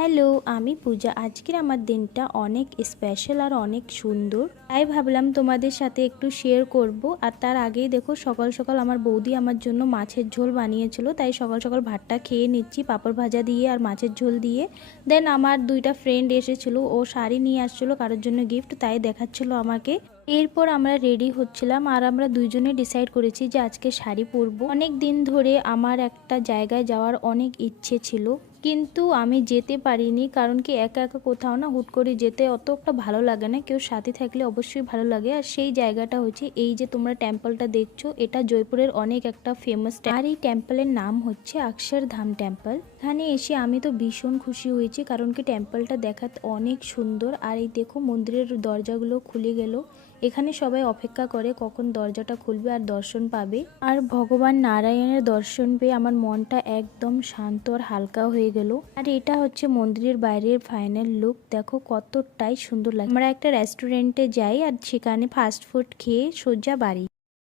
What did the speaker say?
Hello, আমি পূজা। আজকের আমার দিনটা অনেক স্পেশাল আর অনেক সুন্দর, তাই ভাবলাম তোমাদের সাথে একটু শেয়ার করব। আর তার আগেই দেখো, সকাল সকাল আমার বৌদি আমার জন্য মাছের ঝোল বানিয়েছিল, তাই সকাল সকাল ভাতটা খেয়ে নিচ্ছি পাঁপড় ভাজা দিয়ে আর মাছের ঝোল দিয়ে। দেন আমার দুইটা ফ্রেন্ড এসেছিল, ও শাড়ি নিয়ে আসছিল কারোর জন্য গিফট, তাই দেখাচ্ছিল আমাকে। এরপর আমরা রেডি হচ্ছিলাম আর আমরা দুইজনে ডিসাইড করেছি যে আজকে শাড়ি পরবো। অনেক দিন ধরে আমার একটা জায়গায় যাওয়ার অনেক ইচ্ছে ছিল, কিন্তু আমি যেতে পারিনি। কারণ কি, একা একা কোথাও না হুট করে যেতে অত একটা ভালো লাগে না, কেউ সাথে থাকলে অবশ্যই ভালো লাগে। আর সেই জায়গাটা হচ্ছে এই যে তোমরা টেম্পলটা দেখছো, এটা জয়পুরের অনেক একটা ফেমাস। আর এই টেম্পলের নাম হচ্ছে অক্ষরধাম টেম্পল। এখানে এসে আমি তো ভীষণ খুশি হয়েছি, কারণ কি টেম্পলটা দেখাতে অনেক সুন্দর। আর এই দেখো, মন্দিরের দরজাগুলো খুলে গেল। এখানে সবাই অপেক্ষা করে কখন দরজাটা খুলবে আর দর্শন পাবে। আর ভগবান নারায়ণের দর্শন পেয়ে আমার মনটা একদম শান্ত আর হালকা হয়ে গেল। আর এটা হচ্ছে মন্দিরের বাইরের ফাইনাল লুক, দেখো কতটাই সুন্দর লাগে। আমরা একটা রেস্টুরেন্টে যাই আর সেখানে ফাস্ট ফুড খেয়ে সোজা বাড়ি।